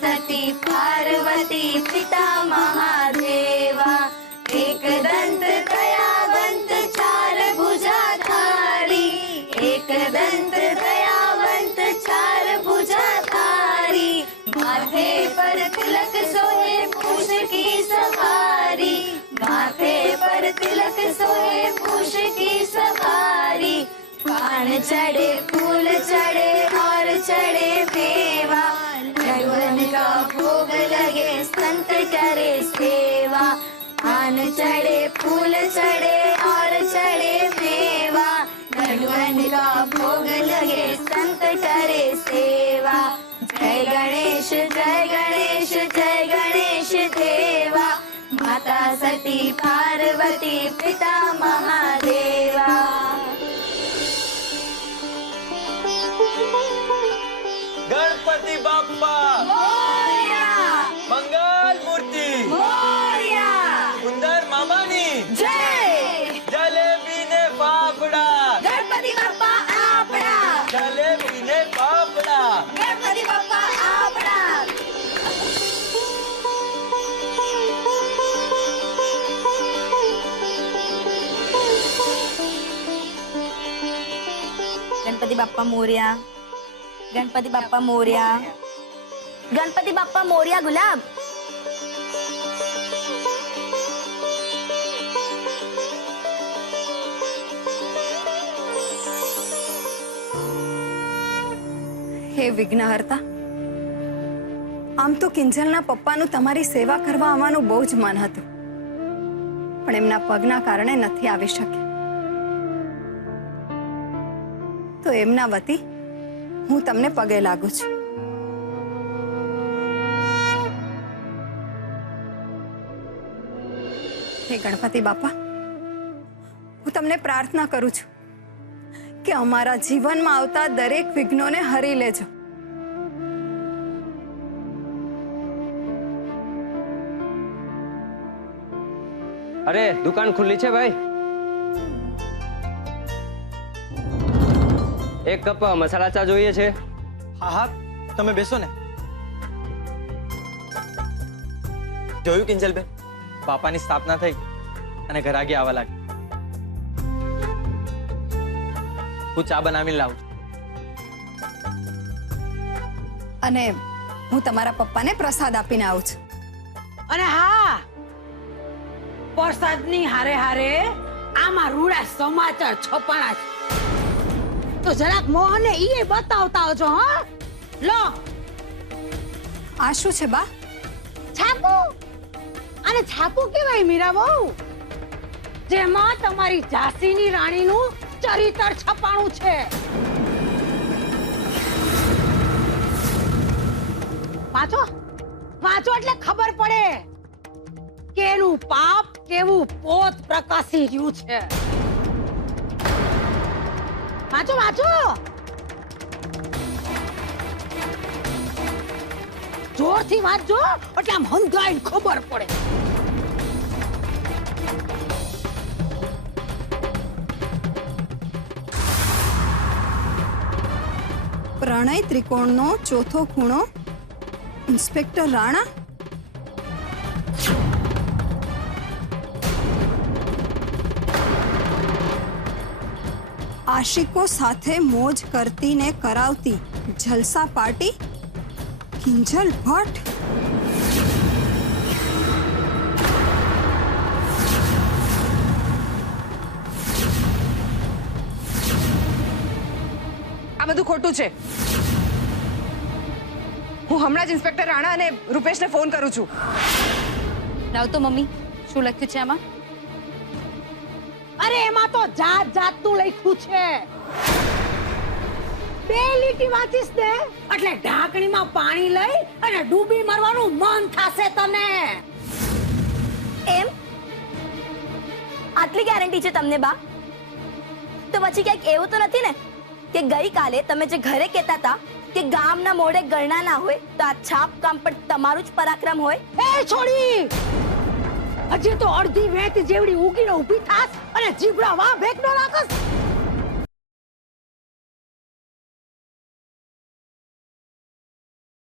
सती पार्वती पिता महादेवा एकदंत दयावंत चार भुजाधारी एकदंत दयावंत चार भुजाधारी माथे पर तिलक सोहे पूछ की सवारी माथे पर तिलक सोहे पूछ की सवारी पान चढ़े फूल चढ़े और चढ़े मेवा लड्डून का भोग लगे संत करे सेवा पान चढ़े फूल चढ़े और चढ़े मेवा लड्डून का भोग लगे संत करे सेवा जय गणेश जय गणेश देवा माता सती पार्वती पिता महादेवा। गणपति बाप्पा मोरया मंगल मूर्ति मोरया सुंदर मामानी जय जलेबी ने फाफड़ा गणपति बाप्पा आपड़ा जलेबी ने फाफड़ा गणपति बाप्पा आपड़ा। गणपति बाप्पा मोरया गणपति बाप्पा मोरया गणपति बाप्पा मोरया। गुलाब હે વિઘ્નહર્તા, આમ તો કિંજલના પપ્પાનું તમારી સેવા કરવા આવવાનું બહુ જ મન હતું, પણ એમના પગના કારણે નથી આવી શક્યા. તો એમના વતી હું તમને પગે લાગુ છું. હે ગણપતિ બાપા, હું તમને પ્રાર્થના કરું છું કે અમારા જીવનમાં આવતા દરેક વિઘ્નોને હરી લેજો. અરે દુકાન ખુલ્લી છે ભાઈ? એક કપ મસાલા ચા જોઈએ છે. હા હા તમે બેસો ને. જોયું કિંજલબેન, બાપાની સ્થાપના થઈ અને ઘરાગી આવવા લાગી. હું ચા બનાવીને લાવું છું. અને હું તમારા પપ્પાને પ્રસાદ આપીને આવું છું. અને હા, પ્રસાદની હારે હારે આમાં રૂડા સમાચાર છપાણા છે, તો જરાક મોહનને ઈ બતાવતા આવજો. હા લો, આ શું છે બા? છાપુ. અને છાપુ કેવાય મીરા બહુ, જેમાં તમારી ઝાંસીની રાણીનું ચરિત્ર છપાણું છે. વાંચો વાંચો એટલે ખબર પડે કે એનું પાપ કેવું પોત પ્રકાશી રહ્યું છે. વાંચો વાંચો, જોરથી વાંચજો એટલે આમ હંધાઈને ખબર પડે. પ્રણય ત્રિકોણનો ચોથો ખૂણો ઇન્સ્પેક્ટર રાણા. આશિકો સાથે મોજ કરતી ને કરાવતી જલસા પાર્ટી કિંજલ ભટ્ટ. આ બધું ખોટું છે. હું હમણાં જ ઇન્સ્પેક્ટર રાણા અને રૂપેશને ફોન કરું છું. લાવ તો મમ્મી, શું લખ્યું છે આમાં? અરે એમાં તો જાત જાતનું લખ્યું છે. બે લીટી વાંચીશ ને એટલે ઢાંકણીમાં પાણી લઈ અને ડૂબી મરવાનું મન થાશે તને. એમ? આટલી ગેરંટી છે તમને બા? તો પછી ક્યાંક એવું તો નથી ને કે ગઈકાલે તમે જે ઘરે કહેતા હતા કે ગામના મોઢે ગણના ના હોય તો આ છાપ કામ પર તમારું જ પરાક્રમ હોય? એ છોડી, હજી તો અડધી વેત જેવડી ઉગીને ઊભી થાસ અને જીભડા વાહ ભેક નો રાખસ.